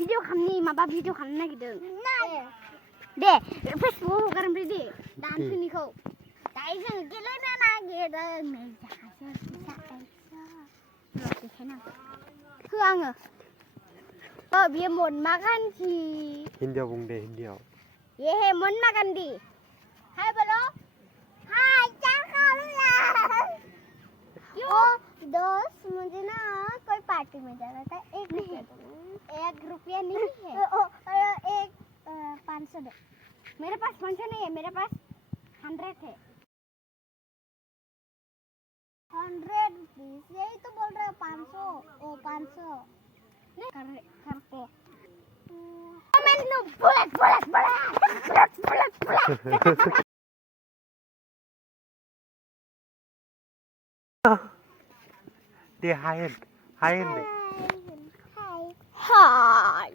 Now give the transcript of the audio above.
video खालामनि माबा video खालामनो नागिरदों दे फेसबुकआव हगार ओमफ्राय दे दानसोनिखौ दायो जों गेलेनो नागिरदों नै हो आङो बियो महात्मा गान्धी हिन्दीयाव बुं दे हिन्दीयाव ये है महात्मा गांधी हाय बोलो हाय क्या कर रहे हैं क्यों दोस्त मुझे ना कोई पार्टी में जाना था 1 रुपया नहीं है एक 500 दे मेरे पास 500 नहीं है मेरे पास 100 है 100 रुपीस यही तो बोल रहे हो 500 ओ 500 नहीं कर को मैंने बुलेट दे हाय दे हाय